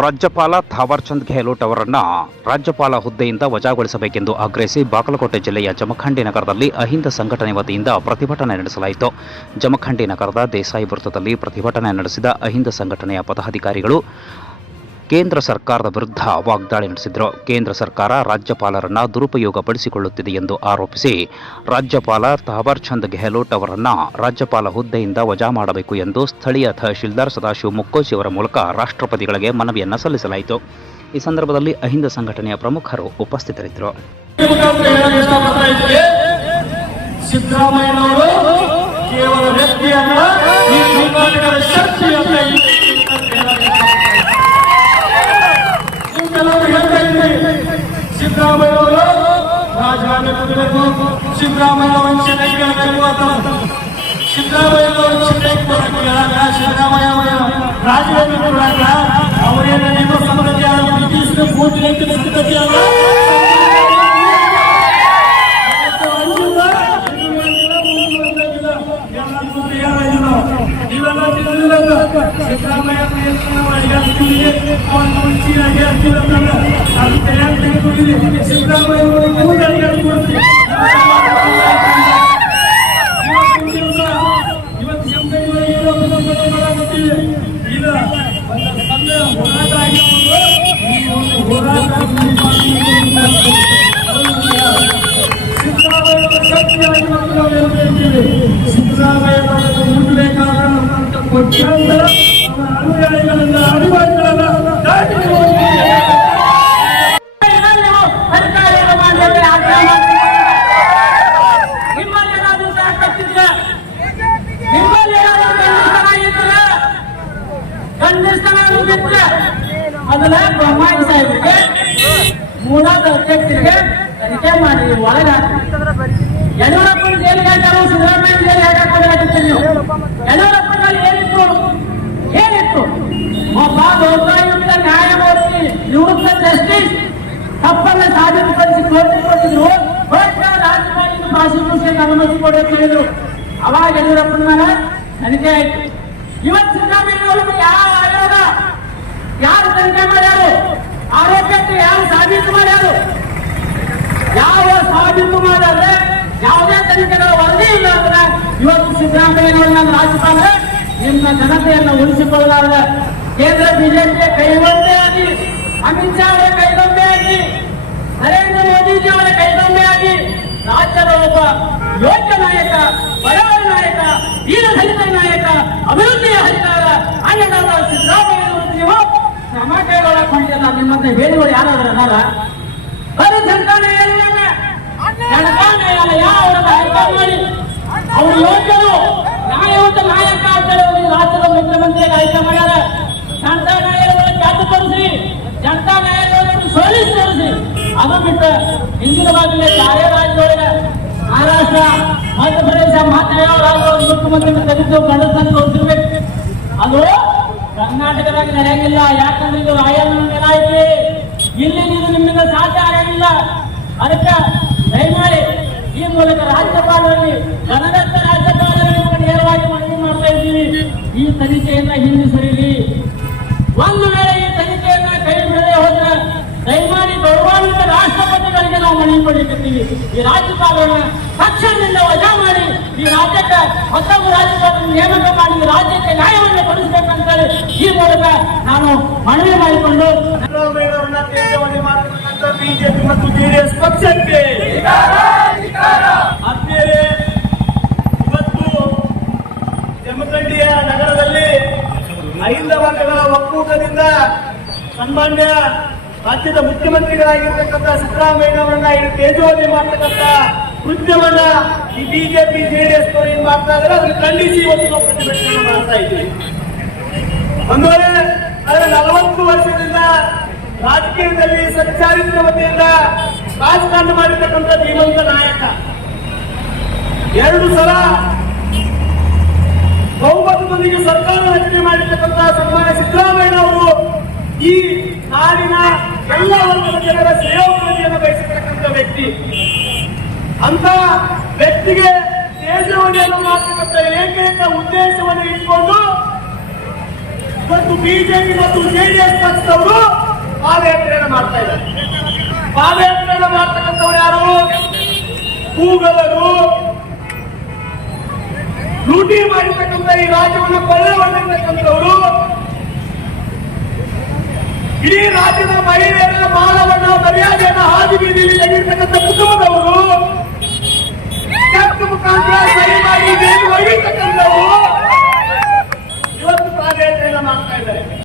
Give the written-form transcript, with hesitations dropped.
ರಾಜ್ಯಪಾಲ ಥಾವರ್ಚಂದ್ ಗೆಹ್ಲೋಟ್ ಅವರನ್ನು ರಾಜ್ಯಪಾಲ ಹುದ್ದೆಯಿಂದ ವಜಾಗೊಳಿಸಬೇಕೆಂದು ಆಗ್ರಹಿಸಿ ಬಾಗಲಕೋಟೆ ಜಿಲ್ಲೆಯ ಜಮಖಂಡಿ ನಗರದಲ್ಲಿ ಅಹಿಂದ ಸಂಘಟನೆ ವತಿಯಿಂದ ಪ್ರತಿಭಟನೆ ನಡೆಸಲಾಯಿತು. ಜಮಖಂಡಿ ನಗರದ ದೇಸಾಯಿ ವೃತ್ತದಲ್ಲಿ ಪ್ರತಿಭಟನೆ ನಡೆಸಿದ ಅಹಿಂದ ಸಂಘಟನೆಯ ಪದಾಧಿಕಾರಿಗಳು ಕೇಂದ್ರ ಸರ್ಕಾರದ ವಿರುದ್ಧ ವಾಗ್ದಾಳಿ ನಡೆಸಿದರು. ಕೇಂದ್ರ ಸರ್ಕಾರ ರಾಜ್ಯಪಾಲರನ್ನ ದುರುಪಯೋಗಪಡಿಸಿಕೊಳ್ಳುತ್ತಿದೆ ಎಂದು ಆರೋಪಿಸಿ ರಾಜ್ಯಪಾಲ ಥಾವರ್ಚಂದ್ ಗೆಹ್ಲೋಟ್ ಅವರನ್ನು ರಾಜ್ಯಪಾಲ ಹುದ್ದೆಯಿಂದ ವಜಾ ಮಾಡಬೇಕು ಎಂದು ಸ್ಥಳೀಯ ತಹಶೀಲ್ದಾರ್ ಸದಾಶಿವ ಮುಕ್ಕೋಜಿ ಅವರ ಮೂಲಕ ರಾಷ್ಟ್ರಪತಿಗಳಿಗೆ ಮನವಿಯನ್ನು ಸಲ್ಲಿಸಲಾಯಿತು. ಈ ಸಂದರ್ಭದಲ್ಲಿ ಅಹಿಂದ ಸಂಘಟನೆಯ ಪ್ರಮುಖರು ಉಪಸ್ಥಿತರಿದ್ದರು. ಸಿದ್ದರಾಮಯ್ಯವರು ರಾಜಕಾರಣ ಕುರಿತು ಸಿದ್ದರಾಮಯ್ಯ ಸಿದ್ದರಾಮಯ್ಯವರು ಸಿದ್ದರಾಮಯ್ಯ ರಾಜಕಾರಣ ಕೊಡಾಕ ಅವರೇನು ನಿಮ್ಮ ಸಂಬಂಧ ಬ್ರಿಟಿಷ್ ಪೂಜೆ ಸಿದ್ಧತೆಯಲ್ಲ ಅದನ್ನ ಬ್ರಹ್ಮಾಂಡ ಸಾಹೇಬರಿಗೆ ಮೂಡಾದ ಅಧ್ಯಕ್ಷರಿಗೆ ತನಿಖೆ ಮಾಡಿ ಒಳಗಾಕಿ ಯಡಿಯೂರಪ್ಪನ ಜೈಲಿಗೆ ಹಾಕಿದ್ರು, ಸಿದ್ದರಾಮಯ್ಯ ಜೈಲಿಗೆ ಹಾಕಿ ನೀವು ಯಡಿಯೂರಪ್ಪನಲ್ಲಿ ಏನಿತ್ತು ಒಬ್ಬ ಲೋಕಾಯುಕ್ತ ನ್ಯಾಯಮೂರ್ತಿ ನಿವೃತ್ತ ಜಸ್ಟಿಸ್ ತಪ್ಪನ್ನು ಸಾಬೀತುಪಡಿಸಿ ಕೋರ್ಟಿಗೆ ಕೊಟ್ಟಿದ್ರು. ರಾಜ್ಯಪಾಲ ಪ್ರಾಸಿಕ್ಯೂಷನ್ ಅನುಮತಿ ಕೊಡಬೇಕು ಹೇಳಿದ್ರು. ಅವಾಗ ಯಡಿಯೂರಪ್ಪನ ಮೇಲೆ ತನಿಖೆ ಆಯ್ತು. ಇವತ್ತು ಸಿದ್ದರಾಮಯ್ಯ ಯಾವ ಆಯೋಗ ಯಾರು ತನಿಖೆ ಮಾಡ್ಯಾರು, ಆರೋಗ್ಯಕ್ಕೆ ಯಾರು ಸಾಬೀತು ಮಾಡ್ಯಾರು, ಯಾವ ಸಾಬೀತು ಮಾಡಿದ್ರೆ ಯಾವುದೇ ತನಿಖೆಗಳ ವರದಿ ಇಲ್ಲ ಅಂದ್ರೆ ಇವತ್ತು ಸಿದ್ದರಾಮಯ್ಯ ರಾಜ್ಯಪಾಲ ನಿಮ್ಮ ಜನತೆಯನ್ನು ಉಳಿಸಿಕೊಳ್ಳಲಾರದ ಕೇಂದ್ರ ಬಿಜೆಪಿಗೆ ಕೈಗೊಂಬೆಯಾಗಿ, ಅಮಿತ್ ಶಾ ಅವರ ಕೈಗೊಂಬೆಯಾಗಿ, ನರೇಂದ್ರ ಮೋದಿಜಿ ಅವರ ಕೈಗೊಂಬೆಯಾಗಿ ರಾಜ್ಯದ ಒಬ್ಬ ಯೋಗ್ಯ ನಾಯಕ, ಬಡವರ ನಾಯಕ, ದೀನ ದಲಿತ ನಾಯಕ, ಅಭಿವೃದ್ಧಿಯ ಹರಿಕಾರ ಅನ್ನದಾದ ಸಿದ್ದರಾಮಯ್ಯ ನೀವು ಕ್ರಮ ಕೈಗೊಳ್ಳಕೊಂಡಿಲ್ಲ. ನಿಮ್ಮಂತ ಹೇಳಿಗಳು ಯಾರಾದ್ರೂ ಅದಾರ? ಬರೀ ಜನತಾ ನ್ಯಾಯಾಲಯ ಅವರನ್ನ ಆಯ್ಕೆ ಮಾಡಿ ಅವರು ಯೋಗ್ಯರು ನ್ಯಾಯಯುತ ನಾಯಕ ಅಂತ ಹೇಳಿ ರಾಜ್ಯದ ಮುಖ್ಯಮಂತ್ರಿಯಾಗಿ ಆಯ್ಕೆ ಮಾಡ್ಯಾರ. ಜನತಾ ನ್ಯಾಯಾಲಯವನ್ನು ಖ್ಯಾತಪಡಿಸಿ, ಜನತಾ ನ್ಯಾಯಾಲಯವನ್ನು ಸೋಲಿಸಿ ಅದು ಬಿಟ್ಟು ಹಿಂದಿನವಾಗಲೇ ಬೇರೆ ರಾಜ್ಯದೊಳಗೆ ಮಹಾರಾಷ್ಟ್ರ, ಮಧ್ಯಪ್ರದೇಶ ಮಾತ್ರ ಯಾವ ರಾಜ್ಯದೊಳಗೆ ಮುಖ್ಯಮಂತ್ರಿ ತೆಗೆದು ಗಂಡಸನ್ನು ತೋರಿಸಿರ್ಬೇಕು. ಅದು ಕರ್ನಾಟಕದಾಗ ನಡೆಯಂಗಿಲ್ಲ. ಯಾಕಂದ್ರೆ ಇದು ರಾಯಲ್ ನೆಲ ಐತಿ, ಇಲ್ಲಿ ನೀವು ನಿಮ್ಮಿಂದ ಸಾಧ್ಯ ಆಗಂಗಿಲ್ಲ. ಅದಕ್ಕೆ ದಯಮಾಡಿ ಈ ಮೂಲಕ ರಾಜ್ಯಪಾಲರಲ್ಲಿ ಗಣರತ್ನ ರಾಜ್ಯಪಾಲರಿಗೆ ನೇರವಾಗಿ ಮನವಿ ಮಾಡ್ತಾ ಇದ್ದೀವಿ. ಈ ತನಿಖೆಯನ್ನ ಹಿಂದೆ ಸರಿಲಿ. ಒಂದು ವೇಳೆ ಈ ತನಿಖೆಯನ್ನ ಕೈ ಬಿಡದೆ ಹೋದ್ರೆ ದಯಮಾಡಿ ಗೌರವಾನ್ವಿತ ರಾಷ್ಟ್ರಪತಿಗಳಿಗೆ ನಾವು ಮನವಿ ಮಾಡಿರ್ತೀವಿ. ಈ ರಾಜ್ಯಪಾಲರನ್ನ ತಕ್ಷಣದಿಂದ ವಜಾ ಮಾಡಿ ಈ ರಾಜ್ಯಕ್ಕೆ ಮತ್ತೊಬ್ಬ ರಾಜ್ಯಪಾಲರನ್ನು ನೇಮಕ ಮಾಡಿ ಈ ರಾಜ್ಯಕ್ಕೆ ನ್ಯಾಯವನ್ನು ಕೊಡಿಸಬೇಕಂತೇಳಿ ಈ ಮೂಲಕ ನಾನು ಮನವಿ ಮಾಡಿಕೊಂಡು ಬಿಜೆಪಿ ಮತ್ತು ಜೆಡಿಎಸ್ ಪಕ್ಷಕ್ಕೆ ಆತ್ಮೀಯರೇ, ಇವತ್ತು ಜಮಖಂಡಿಯ ನಗರದಲ್ಲಿ ಅಹಿಂದ ವರ್ಗಗಳ ಒಕ್ಕೂಟದಿಂದ ಸನ್ಮಾನ್ಯ ರಾಜ್ಯದ ಮುಖ್ಯಮಂತ್ರಿಗಳಾಗಿರ್ತಕ್ಕಂಥ ಸಿದ್ದರಾಮಯ್ಯ ಅವರನ್ನ ತೇಜೋವಧೆ ಮಾಡ್ತಕ್ಕಂಥ ಕೃತ್ಯವನ್ನ ಈ ಬಿಜೆಪಿ ಜೆಡಿಎಸ್ ಏನ್ ಮಾಡ್ತಾ ಇದ್ದಾರೆ ಅದನ್ನು ಖಂಡಿಸಿ ಇವತ್ತು ನಾವು ಪ್ರತಿಭಟನೆ ಮಾಡ್ತಾ ಇದ್ದೀವಿ. ಒಂದು ವೇಳೆ 40 ವರ್ಷದಿಂದ ರಾಜಕೀಯದಲ್ಲಿ ಸಚ್ಚಾರಿತ್ರ ವತಿಯಿಂದ ರಾಜಕಾರಣ ಮಾಡಿರ್ತಕ್ಕಂಥ ಧೀಮಂತ ನಾಯಕ, 2 ಸಲ ಬಹುಮತದೊಂದಿಗೆ ಸರ್ಕಾರ ರಚನೆ ಮಾಡಿರ್ತಕ್ಕಂಥ ಸನ್ಮಾನ್ಯ ಸಿದ್ದರಾಮಯ್ಯ ಅವರು ಈ ನಾಡಿನ ಎಲ್ಲ ವರ್ಗದ ಜನರ ಶ್ರೇಯೋಭಿವೃದ್ಧಿಯನ್ನು ಬಯಸಿರ್ತಕ್ಕಂಥ ವ್ಯಕ್ತಿ. ಅಂತ ವ್ಯಕ್ತಿಗೆ ತೇಜೋವಧಿಯನ್ನು ಮಾಡತಕ್ಕಂಥ ಏಕೈಕ ಉದ್ದೇಶವನ್ನು ಇಟ್ಕೊಂಡು ಇವತ್ತು ಬಿಜೆಪಿ ಮತ್ತು ಜೆಡಿಎಸ್ ಪಕ್ಷದವರು ಪಾದಯಾತ್ರೆಯನ್ನು ಮಾಡ್ತಾ ಇದ್ದಾರೆ. ಪಾದಯಾತ್ರೆಯನ್ನು ಮಾಡ್ತಕ್ಕಂಥವ್ರು ಯಾರು? ಕೂಗಲರು, ಲೂಟಿ ಮಾಡಿರ್ತಕ್ಕಂಥ ಈ ರಾಜ್ಯವನ್ನು ಕೊಳ್ಳೆ ಹೊಡೆದಿರ್ತಕ್ಕಂಥವರು, ಇಡೀ ರಾಜ್ಯದ ಮಹಿಳೆಯರ ಮಾನವನ್ನ ಮರ್ಯಾದೆಯನ್ನು ಹಾದಿ ಬೀದಿಯಲ್ಲಿ ತೆಗೆದಿರ್ತಕ್ಕಂಥ ಕುಟುಂಬದವರು ಕೆಂಪು ಮುಖಾಂತರ